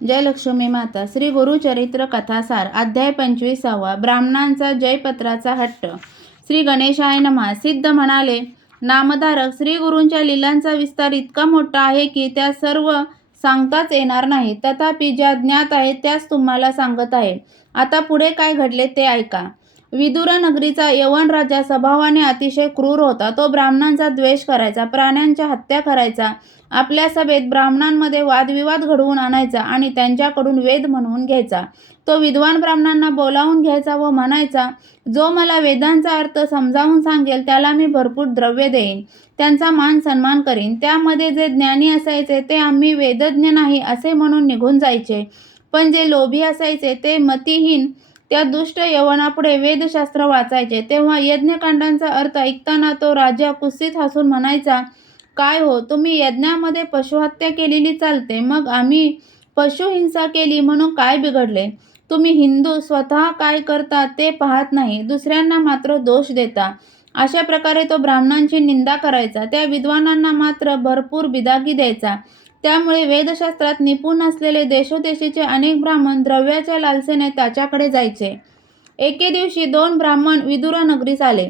जय लक्ष्मी माता. श्री गुरुचरित्र कथासार अध्याय 25. ब्राह्मणांचा जयपत्राचा हट्ट. श्री गणेशाय नमः. सिद्ध म्हणाले, नामधारक श्री गुरूंच्या लीलांचा विस्तार इतका मोठा आहे की त्या सर्व सांगताच येणार नाही. तथापि ज्या ज्ञात आहेत त्याच तुम्हाला सांगत आहे. आता पुढे काय घडले ते ऐका. विदुर नगरीचा यवन राजा स्वभावाने अतिशय क्रूर होता. तो ब्राह्मणांचा द्वेष करायचा, प्राण्यांच्या हत्या करायचा, आपल्या सभेत ब्राह्मणांमध्ये वादविवाद घडवून आणायचा आणि त्यांच्याकडून वेद म्हणवून घ्यायचा. तो विद्वान ब्राह्मणांना बोलावून घ्यायचा व म्हणायचा, जो मला वेदांचा अर्थ समजावून सांगेल त्याला मी भरपूर द्रव्य देईन, त्यांचा मान सन्मान करीन. त्यामध्ये जे ज्ञानी असायचे ते आम्ही वेदज्ञ नाही असे म्हणून निघून जायचे, पण जे लोभी असायचे ते मतिहीन त्या दुष्ट यवनापुढे वेदशास्त्र वाचायचे. तेव्हा यज्ञकांडांचा अर्थ ऐकताना तो राजा कुत्सित हसून म्हणायचा, काय हो, तुम्ही यज्ञामध्ये पशुहत्या केलेली चालते, मग आम्ही पशुहिंसा केली म्हणून काय बिघडले? तुम्ही हिंदू स्वतः काय करता ते पाहत नाही, दुसऱ्यांना मात्र दोष देता. अशा प्रकारे तो ब्राह्मणांची निंदा करायचा. त्या विद्वानांना मात्र भरपूर बिदागी द्यायचा. त्यामुळे वेदशास्त्रात निपुण असलेले देशोदेशीचे अनेक ब्राह्मण द्रव्याच्या लालसेने त्याच्याकडे जायचे. एके दिवशी 2 ब्राह्मण विदुर नगरीस आले.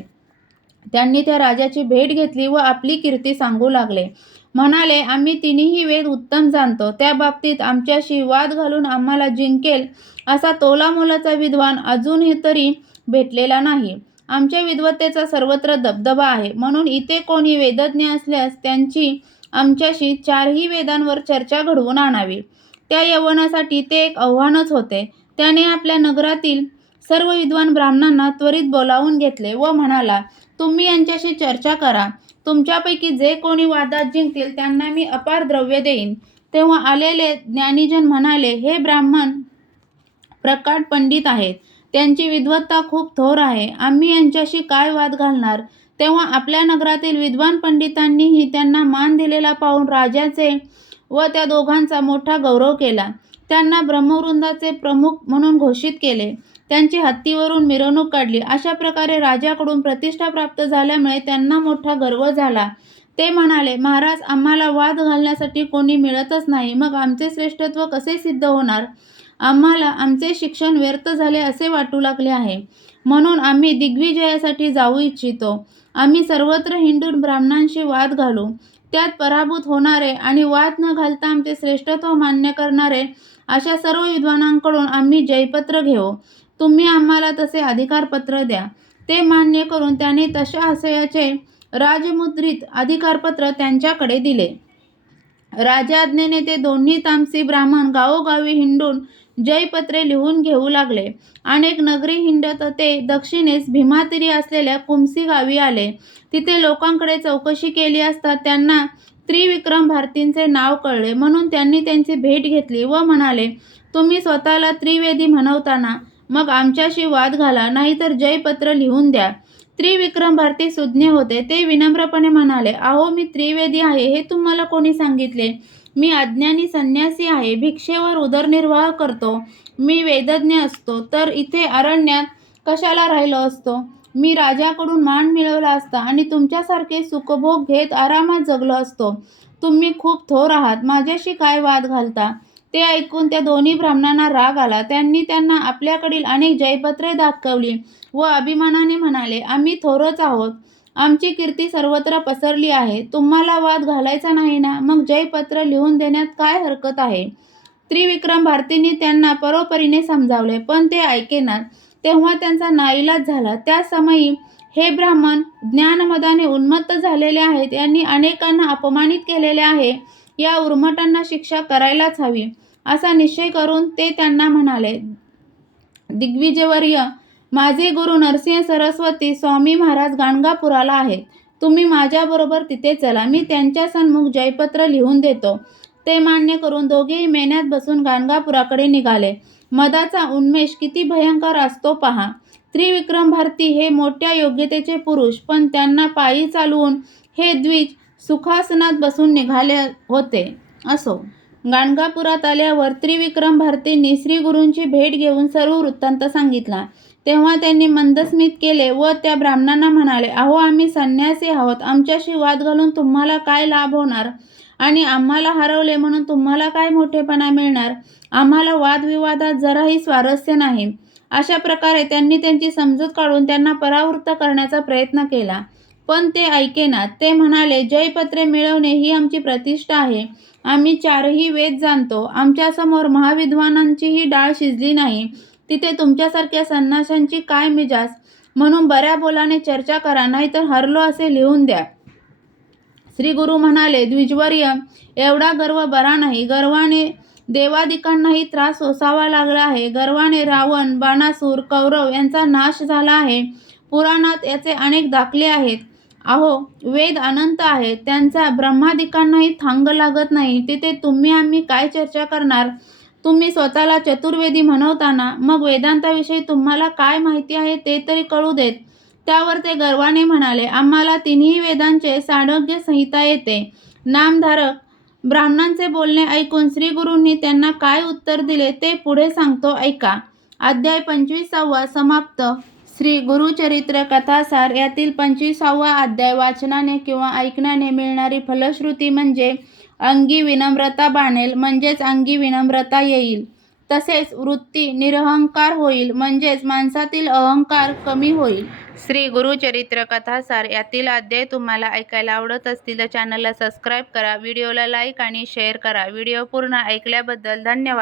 त्यांनी त्या राजाची भेट घेतली व आपली कीर्ती सांगू लागले. म्हणाले, आम्ही तिन्ही वेद उत्तम जाणतो. त्या बाबतीत आमच्याशी वाद घालून आम्हाला जिंकेल असा तोलामोलाचा विद्वान अजूनही तरी भेटलेला नाही. आमच्या विद्वत्तेचा सर्वत्र दबदबा आहे. म्हणून इथे कोणी वेदज्ञ असल्यास त्यांची आमच्याशी 4ही वेदांवर चर्चा घडवून आणावी. त्या यवनासाठी ते एक आव्हानच होते. त्याने आपल्या नगरातील सर्व विद्वान ब्राह्मणांना त्वरित बोलावून घेतले व म्हणाला, तुम्ही यांच्याशी चर्चा करा. तुमच्यापैकी जे कोणी वादात जिंकतील त्यांना मी अपार द्रव्य देईन. तेव्हा आलेले ज्ञानीजन म्हणाले, हे ब्राह्मण प्रकाट पंडित आहेत. त्यांची विद्वत्ता खूप थोर आहे. आम्ही यांच्याशी काय वाद घालणार? तेव्हा आपल्या नगरातील विद्वान पंडितांनीही त्यांना मान दिलेला पाहून राजाचे व त्या दोघांचा मोठा गौरव केला. त्यांना ब्रह्मवृंदाचे प्रमुख म्हणून घोषित केले. त्यांची हत्तीवरून मिरवणूक काढली. अशा प्रकारे राजाकडून प्रतिष्ठा प्राप्त झाल्यामुळे त्यांना मोठा गर्व झाला. ते म्हणाले, महाराज, आम्हाला वाद घालण्यासाठी कोणी मिळतच नाही, मग आमचे श्रेष्ठत्व कसे सिद्ध होणार? आम्हाला आमचे शिक्षण व्यर्थ झाले असे वाटू लागले आहे. म्हणून आम्ही दिग्विजयासाठी जाऊ इच्छितो. आम्ही सर्वत्र हिंडून ब्राह्मणांशी वाद घालू. त्यात पराभूत होणारे आणि वाद न घालता आमचे श्रेष्ठत्व मान्य करणारे अशा सर्व विद्वानांकडून आम्ही जयपत्र घेऊ. तुम्ही आम्हाला तसे अधिकारपत्र द्या. ते मान्य करून त्याने तशा आशयाचे राजमुद्रित अधिकारपत्र त्यांच्याकडे दिले. राजाज्ञेने ते दोन्ही तामसी ब्राह्मण गावोगावी हिंडून जयपत्रे लिहून घेऊ लागले. अनेक नगरी हिंडत ते दक्षिणेस भीमातीरी असलेल्या कुमसी गावी आले. तिथे लोकांकडे चौकशी केली असता त्यांना त्रिविक्रम भारतींचे नाव कळले. म्हणून त्यांनी त्यांची भेट घेतली व म्हणाले, तुम्ही स्वतःला त्रिवेदी म्हणवताना मग आमच्याशी वाद घाला, नाहीतर जयपत्र लिहून द्या. त्रिविक्रम भारती सुज्ञ होते. ते विनम्रपणे म्हणाले, अहो, मी त्रिवेदी आहे हे तुम्हाला कोणी सांगितले? मी अज्ञानी संन्यासी आहे. भिक्षेवर उदरनिर्वाह करतो. मी वेदज्ञ असतो तर इथे अरण्यात कशाला राहिलो असतो? मी राजाकडून मान मिळवला असता आणि तुमच्यासारखे सुखभोग घेत आरामात जगलो असतो. तुम्ही खूप थोर आहात. माझ्याशी काय वाद घालता? ते ऐकून त्या दोन्ही ब्राह्मणांना राग आला. त्यांनी त्यांना आपल्याकडील अनेक जयपत्रे दाखवली व अभिमानाने म्हणाले, आम्ही थोरच आहोत. आमची कीर्ती सर्वत्र पसरली आहे. तुम्हाला वाद घालायचा नाही ना? मग जयपत्र लिहून देण्यात काय हरकत आहे? त्रिविक्रम भारतींनी त्यांना परोपरीने समजावले, पण ते ऐकेनात. तेव्हा त्यांचा नाईलाज झाला. त्या समयी हे ब्राह्मण ज्ञानमदाने उन्मत्त झालेले आहेत. यांनी अनेकांना अपमानित केलेले आहे. या उर्मटांना शिक्षा करायलाच हवी असा निश्चय करून ते त्यांना म्हणाले, दिग्विजयवर्य, माझे गुरु नरसिंह सरस्वती स्वामी महाराज गाणगापुराला आहेत. तुम्ही माझ्याबरोबर तिथे चला. मी त्यांच्या सन्मुख जयपत्र लिहून देतो. ते मान्य करून दोघेही मेन्यात बसून गाणगापुराकडे निघाले. मदाचा उन्मेष किती भयंकर असतो पहा. त्रिविक्रम भारती हे मोठ्या योग्यतेचे पुरुष, पण त्यांना पायी चालवून हे द्विज सुखासनात बसून निघाले होते. असो, गाणगापुरात आल्यावर त्रिविक्रम भारतींनी श्रीगुरूंची भेट घेऊन सर्व वृत्तांत सांगितला. तेव्हा त्यांनी मंदस्मित केले व त्या ब्राह्मणांना म्हणाले, अहो, आम्ही संन्यासी आहोत. आमच्याशी वाद घालून तुम्हाला काय लाभ होणार? आणि आम्हाला हरवले म्हणून तुम्हाला काय मोठेपणा मिळणार? आम्हाला वादविवादात जराही स्वारस्य नाही. अशा प्रकारे त्यांनी त्यांची समजूत काढून त्यांना परावृत्त करण्याचा प्रयत्न केला. पण ते ऐकेनात. ते म्हणाले, जयपत्रे मिळवणे ही आमची प्रतिष्ठा आहे. आम्ही 4ही वेद जाणतो. आमच्यासमोर महाविद्वानांचीही डाळ शिजली नाही. तिथे तुमच्यासारख्या संन्याशांची काय मिजाज? म्हणून बऱ्या बोलाने चर्चा करा, नाहीतर हरलो असे लिहून द्या. श्री गुरु म्हणाले, द्विजवर्य, एवढा गर्व बरा नाही. गर्वाने देवादिकांनाही त्रास सोसावा लागला आहे. गर्वाने रावण, बाणासूर, कौरव यांचा नाश झाला आहे. पुराणात याचे अनेक दाखले आहेत. अहो, वेद अनंत आहेत. त्यांचा ब्रह्मादिकांनाही थांग लागत नाही. तिथे तुम्ही आम्ही काय चर्चा करणार? तुम्ही स्वतःला चतुर्वेदी म्हणवताना मग वेदांताविषयी तुम्हाला काय माहिती आहे ते तरी कळू देत. त्यावर ते गर्वाने म्हणाले, आम्हाला तिन्ही वेदांचे सांडोग्य संहिता येते. नामधारक ब्राह्मणांचे बोलणे ऐकून श्री गुरूंनी त्यांना काय उत्तर दिले ते पुढे सांगतो, ऐका. अध्याय 25वा समाप्त. श्री गुरुचरित्र कथासार यातील 25वा अध्याय वाचनाने किंवा ऐकण्याने मिळणारी फलश्रुती म्हणजे अंगी विनम्रता बाणेल, म्हणजेच अंगी विनम्रता येईल. तसेच वृत्ती निरहंकार होईल, म्हणजेच माणसातील अहंकार कमी होईल. श्री गुरुचरित्र कथासार यातील अध्याय तुम्हाला ऐकायला आवडत असतील तर चॅनलला सबस्क्राईब करा, व्हिडिओला लाईक आणि शेअर करा. व्हिडिओ पूर्ण ऐकल्याबद्दल धन्यवाद.